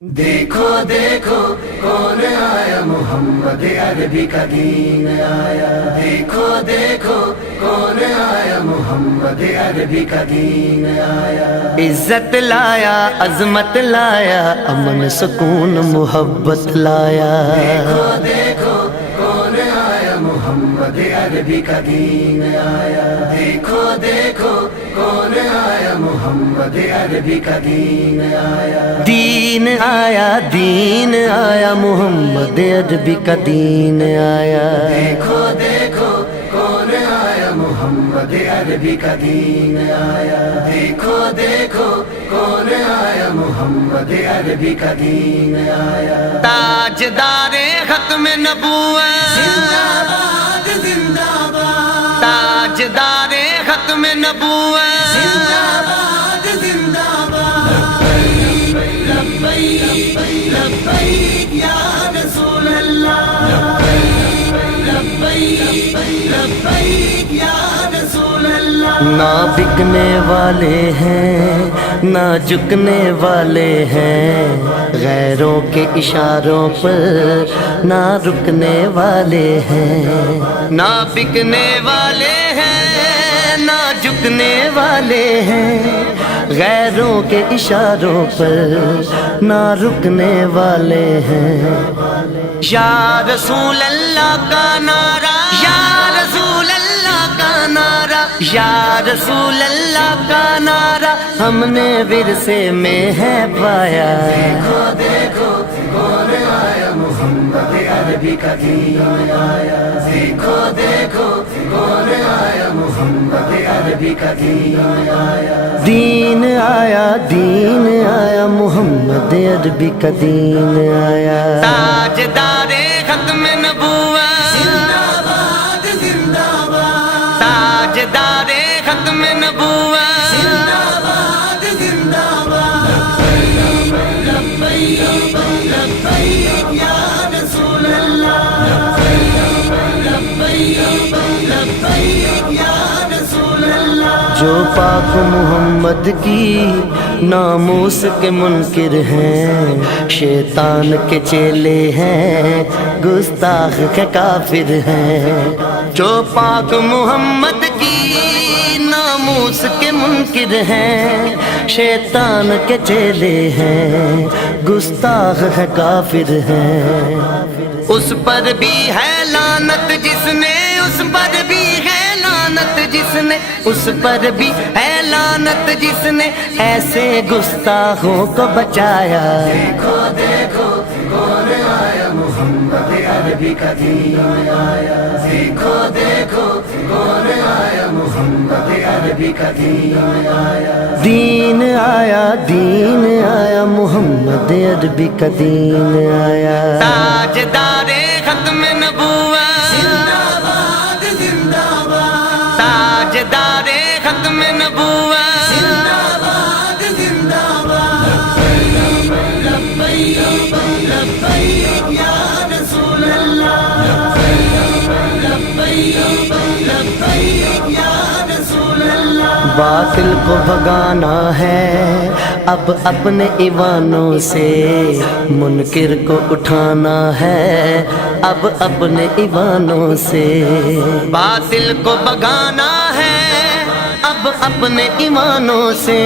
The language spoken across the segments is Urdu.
دیکھو دیکھو کون آیا، محمد عربی کا دین آیا۔ دیکھو دیکھو کون آیا، محمد عربی کا دین آیا۔ عزت لایا، عظمت لایا، امن سکون محبت لایا۔ دیکھو دیکھو کون آیا، محمد عربی کا دین آیا۔ دیکھو دیکھو کون آیا، محمد عربی کا دین آیا۔ دین آیا، دین آیا، محمد عربی کا دین آیا۔ دیکھو دیکھو کون آیا، محمد عربی کا دین آیا۔ دیکھو دیکھو کون آیا، محمد عربی کا دین آیا۔ تاجدار ختم نبوت، زندہ باد زندہ باد، تاجدار ختم نبوت، زندہ باد زندہ باد۔ لبیک لبیک یا رسول اللہ، لبیک لبیک یا رسول اللہ۔ نہ بکنے والے ہیں نہ جھکنے والے ہیں، غیروں کے اشاروں پر نہ رکنے والے ہیں۔ نہ بکنے والے ہیں نہ جھکنے والے ہیں، غیروں کے اشاروں پر نہ رکنے والے ہیں۔ یا رسول اللہ کا نعرہ، یا رسول اللہ کا نعرہ، یا رسول اللہ کا نعرہ ہم نے ورثے میں ہے پایا۔ دیکھو دیکھو کون آیا، محمد عربی کا دین آیا۔ دیکھو دیکھو کون آیا، محمد عربی کا دین آیا۔ دین آیا، دین آیا، محمد عربی کا دین آیا۔ تاجدار ختم نبوت، زندہ باد زندہ باد، تاجدار ختم نبوت، زندہ باد زندہ باد۔ لبیک لبیک یا رسول اللہ، لبیک لبیک یا رسول اللہ۔ جو پاک محمد کی ناموس کے منکر ہیں، شیطان کے چیلے ہیں، گستاخ کے کافر ہیں۔ جو پاک محمد کی ناموس کے منکر ہیں، شیطان کے چیلے ہیں، گستاخ ہے کافر ہیں۔ اس پر بھی ہے لعنت جس نے، اس پر بھی ہے لعنت جس نے، اس پر بھی ہے لعنت جس نے ایسے گستاخوں کو بچایا۔ دیکھو دیکھو کون آیا، محمد عربی کا دین آیا۔ دیکھو دیکھو کون آیا، محمد عربی کا دین آیا۔ دین آیا، دین آیا، محمد عربی کا دین آیا۔ تاجدار ختم نبوت، زندہ باد زندہ باد، تاجدار ختم نبوت، زندہ باد زندہ باد۔ لبیک لبیک یا رسول اللہ، لبیک لبیک یا رسول اللہ۔ باطل کو بھگانا ہے اب اپنے ایوانوں سے، منکر کو اٹھانا ہے اب اپنے ایوانوں سے۔ باطل کو بھگانا ہے اب اپنے ایمانوں سے،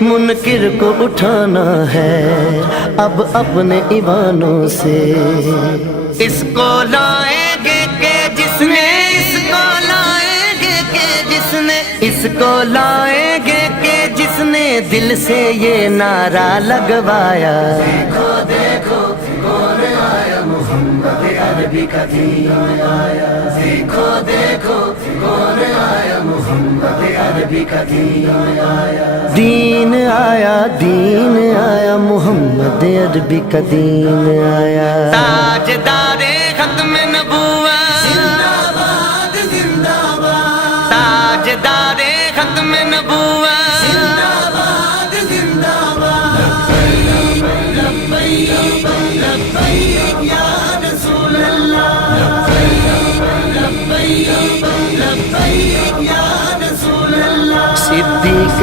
منکر کو اٹھانا ہے اب اپنے ایوانوں سے۔ اس کو لائیں گے کہ جس نے، اس کو لائیں گے کہ جس نے، اس کو لائیں گے کہ جس نے دل سے یہ نعرہ لگوایا۔ دیکھو دیکھو کون آیا، محمد عربی کا دین آیا۔ دیکھو دیکھو کون آیا، محمد عربی کا دین آیا۔ دین آیا، دین آیا، محمد عربی کا دین آیا۔ تاجدار ختم نبوت، زندہ باد زندہ باد، تاجدار ختم نبوت، زندہ باد زندہ باد۔ لبیک لبیک یا رسول اللہ، لبیک لبیک یا رسول اللہ۔ صدیق